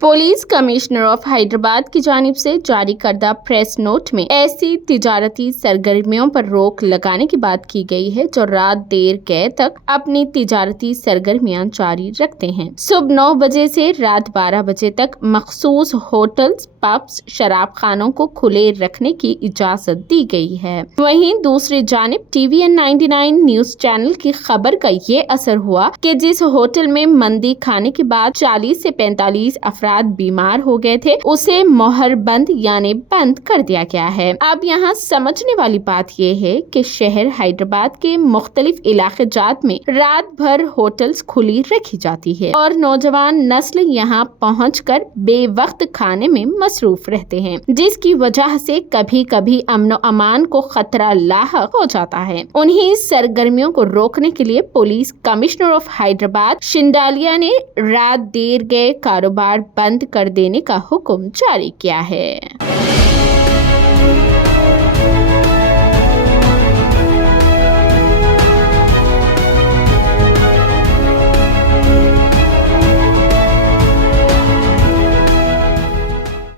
Police commissioner of Hyderabad की जानिब से जारी करदा प्रेस नोट में ऐसी तिजारती सरगर्मियों पर रोक लगाने की बात की गई है जो रात देर गए तक अपनी तिजारती सरगर्मियां जारी रखते हैं। सुबह 9 बजे से रात 12 बजे तक मखसूस होटल्स, पब्स, शराब खानों को खुले रखने की इजाजत दी गई है। वहीं दूसरी जानिब TVN 99 न्यूज चैनल की खबर का ये असर हुआ कि जिस होटल में मंदी खाने के बाद 40 से 45 अफराद बीमार हो गए थे उसे मोहर बंद यानी बंद कर दिया गया है। अब यहाँ समझने वाली बात यह है कि शहर हैदराबाद के मुख्तलिफ इलाके जात में रात भर होटल्स खुली रखी जाती है और नौजवान नस्ल यहाँ पहुँचकर बेवक्त खाने में मसरूफ रहते हैं, जिसकी वजह से कभी कभी अमनो अमान को खतरा लाहक हो जाता है। उन्हीं सरगर्मियों को रोकने के लिए पुलिस कमिश्नर ऑफ हैदराबाद शिंडालिया ने रात देर गए कारोबार बंद कर देने का हुक्म जारी किया है।